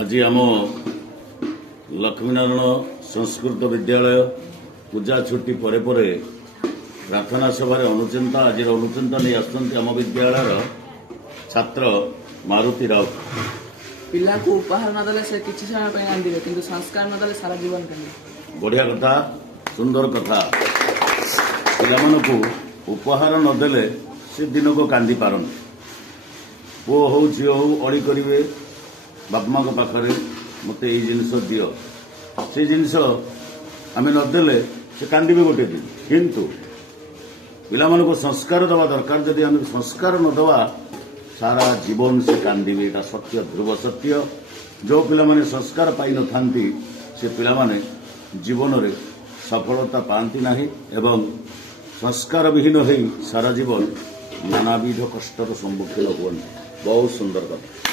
ଆଜି ଆମ ଲକ୍ଷ୍ମୀନାରାୟଣ ସଂସ୍କୃତ ବିଦ୍ୟାଳୟ ପୂଜା ଛୁଟି ପରେ ପରେ ପ୍ରାର୍ଥନା ସଭାରେ ଅନୁଚିନ୍ତା ଆଜିର ଅନୁଚିନ୍ତା ନେଇ ଆସୁଛନ୍ତି ଆମ ବିଦ୍ୟାଳୟର ଛାତ୍ର ମାରୁତି ରାଉତ ପିଲାକୁ ଉପହାର ନ ଦେଲେ ସେ କିଛି ସମୟ ପାଇଁ କାନ୍ଦିବେ କିନ୍ତୁ ସଂସ୍କାର ନ ଦେଲେ ସାରା ଜୀବନ କାନ୍ଦିବେ ବଢ଼ିଆ କଥା ସୁନ୍ଦର କଥା। ପିଲାମାନଙ୍କୁ ଉପହାର ନଦେଲେ ସେ ଦିନକୁ କାନ୍ଦି ପାରନ୍ତି। ପୁଅ ହଉ ଝିଅ ହଉ ଅଳି କରିବେ ବାପା ମାଙ୍କ ପାଖରେ ମୋତେ ଏଇ ଜିନିଷ ଦିଅ ସେ ଜିନିଷ ଆମେ ନଦେଲେ ସେ କାନ୍ଦିବେ ଗୋଟେ ଦିନ କିନ୍ତୁ ପିଲାମାନଙ୍କୁ ସଂସ୍କାର ଦେବା ଦରକାର ଯଦି ଆମେ ସଂସ୍କାର ନ ଦେବା ସାରା ଜୀବନ ସେ କାନ୍ଦିବେ ଏଇଟା ସତ୍ୟ ଧ୍ରୁବ ସତ୍ୟ ଯେଉଁ ପିଲାମାନେ ସଂସ୍କାର ପାଇନଥାନ୍ତି ସେ ପିଲାମାନେ ଜୀବନରେ ସଫଳତା ପାଆନ୍ତି ନାହିଁ ଏବଂ ସଂସ୍କାର ବିହୀନ ହୋଇ ସାରା ଜୀବନ ନାନାବିଧ କଷ୍ଟର ସମ୍ମୁଖୀନ ହୁଅନ୍ତି ବହୁତ ସୁନ୍ଦର କଥା